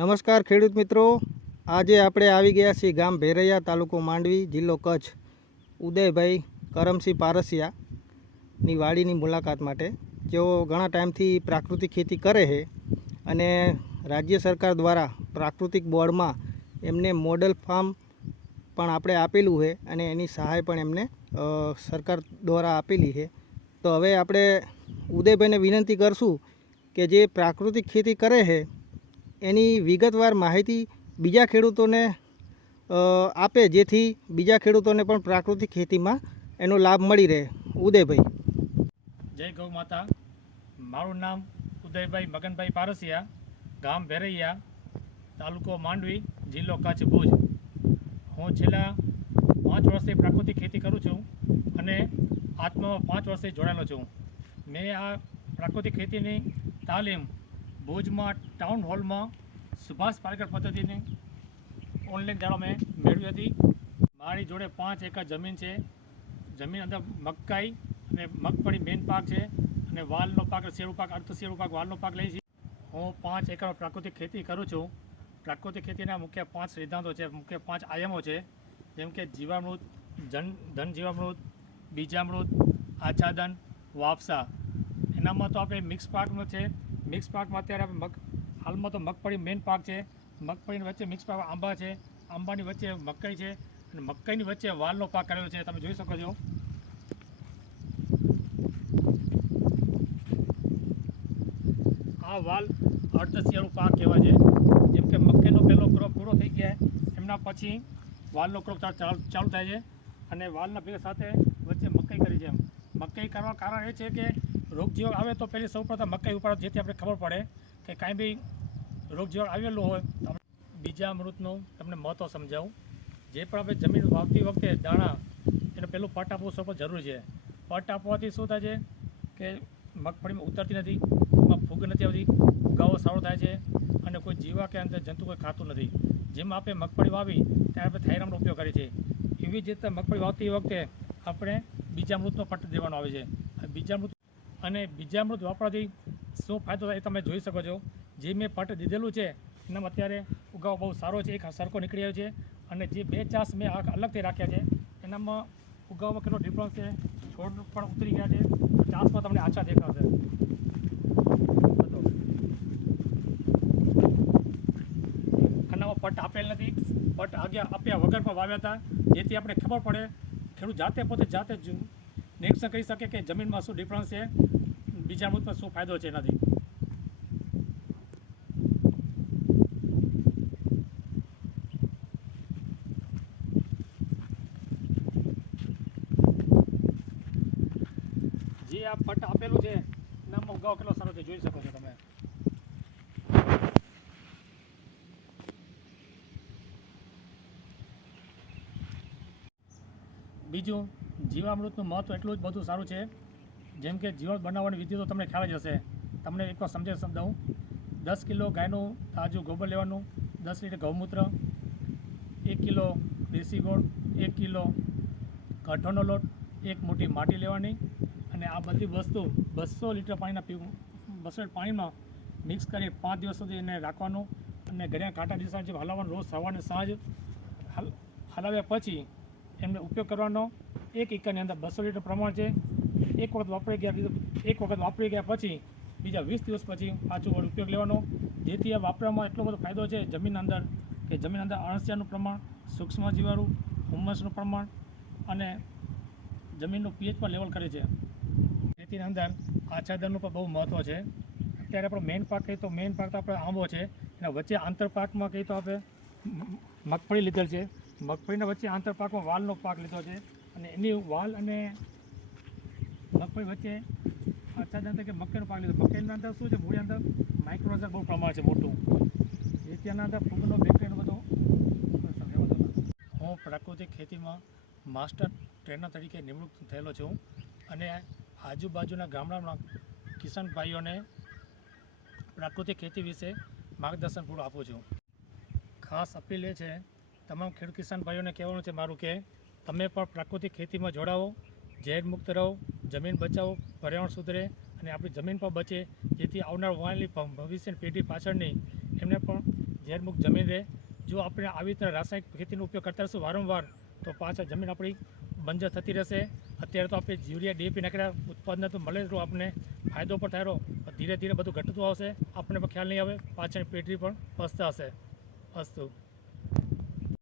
નમસ્કાર ખેડૂત મિત્રો. આજે આપણે આવી ગયા છીએ ગામ ભેરૈયા તાલુકો માંડવી જિલ્લો કચ્છ. ઉદયભાઈ કરમસિંહ પારસિયાની વાડીની મુલાકાત માટે. જેઓ ઘણા ટાઈમથી પ્રાકૃતિક ખેતી કરે છે અને રાજ્ય સરકાર દ્વારા પ્રાકૃતિક બોર્ડમાં એમને મોડલ ફાર્મ પણ આપણે આપેલું છે અને એની સહાય પણ એમને સરકાર દ્વારા આપેલી છે. તો હવે આપણે ઉદયભાઈને વિનંતી કરશું કે જે પ્રાકૃતિક ખેતી કરે છે એની વિગતવાર માહિતી બીજા ખેડૂતોને આપે જેથી બીજા ખેડૂતોને પણ પ્રાકૃતિક ખેતીમાં એનો લાભ મળી રહે. ઉદયભાઈ. જય ગૌ માતા. મારું નામ ઉદયભાઈ મગનભાઈ પારસિયા, ગામ ભેરૈયા, તાલુકો માંડવી, જિલ્લો કચ્છ ભુજ. હું છેલ્લા પાંચ વર્ષથી પ્રાકૃતિક ખેતી કરું છું અને આત્મામાં પાંચ વર્ષથી જોડાયેલો છું. મેં આ પ્રાકૃતિક ખેતીની તાલીમ ભુજમાં ટાઉન હોલમાં સુભાષ પાલેકર પદ્ધતિની ઓનલાઈન દ્વારા મેં મેળવી હતી. મારી જોડે પાંચ એકર જમીન છે. જમીન અંદર મકાઈ અને મગફળી મેન પાક છે અને વાલનો પાક શેરુ પાક, અર્ધ શેરુ પાક, વાલનો પાક લઈ છે. હું પાંચ એકર પ્રાકૃતિક ખેતી કરું છું. પ્રાકૃતિક ખેતીના મુખ્ય પાંચ સિદ્ધાંતો છે, મુખ્ય પાંચ આયામો છે. જેમ કે જીવામૃત, જન, ધન જીવામૃત, બીજામૃત, આચ્છાદન વાપસા એનામાં તો આપણે મિક્સ પાકનો છે. મિક્સ પાકમાં અત્યારે આપણે મગ હાલમાં તો મગફળી મેઇન પાક છે. મગફળીની વચ્ચે મિક્સ પાક આંબા છે. આંબાની વચ્ચે મકાઈ છે. અને મકાઈની વચ્ચે વાલનો પાક કરેલો છે. તમે જોઈ શકો છો. આ વાલ અડધશિયાળું પાક કહેવાય છે. જેમ કે મકાઈનો પહેલો ક્રોપ પૂરો થઈ ગયા. એમના પછી વાલનો ક્રોપ ચાલુ થાય છે. અને વાલના ભેગા સાથે વચ્ચે મકાઈ કરી છે મકાઈ કરવાનું કારણ એ છે કે રોગજીવ આવે તો પહેલી સૌપ્રથમ મકાઈ ઉપાડો જેથી આપણે ખબર પડે. કે કાંઈ બી રોગ આવેલો હોય બીજા અમૃતનું તમને મહત્ત્વ સમજાવું. જે પણ આપણે જમીન વાવતી વખતે દાણા, એને પહેલું પટ આપવું સૌ જરૂરી છે. પટ આપવાથી શું થાય છે કે મગફળીમાં ઉતરતી નથી, એમાં ફૂગ નથી આવતી, ઉગાવો સારો થાય છે, અને કોઈ જીવા કે અંદર જંતુ કોઈ ખાતું નથી. જેમ આપણે મગફળી વાવી, ત્યારે આપણે થાયરામનો ઉપયોગ કરીએ છીએ. એવી જ રીતે મગફળી વાવતી વખતે આપણે બીજામૃતનો પટ દેવાનો આવે છે. બીજા બીજામૃત અને બીજામૃત વાપરવાથી શું ફાયદો થાય એ તમે જોઈ શકો છો. જે મેં પટ દીધેલું છે, એનામાં અત્યારે ઉગાવ બહુ સારો છે, એક સરખો નીકળી આવ્યો છે. અને જે બે ચાસ મેં આ અલગથી રાખ્યા છે, એનામાં ઉગાવમાં કેટલો ડિફરન્સ છે, છોડ પણ ઉતરી ગયા છે. ચાસમાં તમને આછા દેખાશે. આનામાં પટ આપેલ નથી. પટ આગ્યા આપ્યા વગર પણ વાવ્યા હતા. જેથી આપણે ખબર પડે, ખેડૂત જાતે પોતે જાતે જ નિરીક્ષણ કરી શકે કે જમીનમાં શું ડિફરન્સ છે. બીજા અમૃતમાં શું ફાયદો છે એનાથી? જે આ પટ આપેલું છે એનામાં ઉગાવ કેટલો સારો છે, જોઈ શકો છો તમે. બીજું, જીવામૃતનું મહત્ત્વ એટલું જ બધું સારું છે જેમ કે જીવણ બનાવવાની વિધિ તો તમને ખ્યાલ જ હશે. તમને એકવાર સમજાવી સમજાવું. દસ કિલો ગાયનું તાજું ગોબર લેવાનું, દસ લીટર ગૌમૂત્ર, એક કિલો દેશી ગોળ, એક કિલો કઠોળનો લોટ, એક મોટી માટી લેવાની અને આ બધી વસ્તુ બસો લીટર પાણીના પીવું, બસો લીટર પાણીમાં મિક્સ કરી પાંચ દિવસ સુધી એને રાખવાનું અને ઘડિયા કાંટા દિશા જે હલાવવાનું, રોજ સવારને સાંજ હલ, હલાવ્યા પછી એમને ઉપયોગ કરવાનો. એક એકરની અંદર બસો લીટર પ્રમાણ છે. એક વખત વાપરી ગયા એક વખત વાપરી ગયા પછી બીજા વીસ દિવસ પછી પાછું વળી ઉપયોગ લેવાનો. જેથી આ વાપરવામાં એટલો બધો ફાયદો છે જમીન અંદર, કે જમીન અંદર અણસિયાનું પ્રમાણ, સૂક્ષ્મ જીવાણુ હુમસનું પ્રમાણ અને જમીનનું પીએચ પણ લેવલ કરે છે. ખેતીની અંદર આચ્છાદનનું પણ બહુ મહત્ત્વ છે. અત્યારે આપણો મેઇન પાક કહીએ તો મેઇન પાક તો આપણે આંબો છે. એના વચ્ચે આંતરપાકમાં કહીએ તો આપણે મગફળી લીધેલ છે. મગફળીના વચ્ચે આંતરપાકમાં વાલનો પાક લીધો છે. અને એની વાલ અને મગફળી વચ્ચે અત્યારે અંદર કે મકાઈનું પાક લીધું. મકાઈના અંદર શું છે? મૂળી અંદર માઇક્રોઝર બહુ પ્રમાણ છે મોટું. એ ત્યાંના અંદર ફૂગનો બેક્ટેરિયાનો બધો હું પ્રાકૃતિક ખેતીમાં માસ્ટર ટ્રેનર તરીકે નિમણૂક થયેલો છું અને આજુબાજુના ગામડામાં કિસાન ભાઈઓને પ્રાકૃતિક ખેતી વિશે માર્ગદર્શન પૂરું આપું છું. ખાસ અપીલ એ છે, તમામ ખેડૂત કિસાન ભાઈઓને કહેવાનું છે મારું કે, તમે પણ પ્રાકૃતિક ખેતીમાં જોડાવો, ઝેર મુક્ત રહો જમીન બચાવો, પર્યાવરણ સુધરે અને આપણી જમીન પણ બચે, જેથી આવનાર વાળની ભવિષ્યની પેઢી પાછળની એમને પણ ઝેરમુક્ત જમીન રહે. જો આપણે આવી રીતે રાસાયણિક ખેતીનો ઉપયોગ કરતા રહીશું વારંવાર, તો પાછળ જમીન આપણી બંજર થતી રહેશે. અત્યારે તો આપણે યુરિયા ડીએપી નાખેલા ઉત્પાદન તો મળે તો આપણને ફાયદો પણ થાય. પણ ધીરે ધીરે બધું ઘટતું આવશે. આપણને પણ ખ્યાલ નહીં આવે. પાછળની પેઢી પણ પસ્તા હશે અસ્તુ.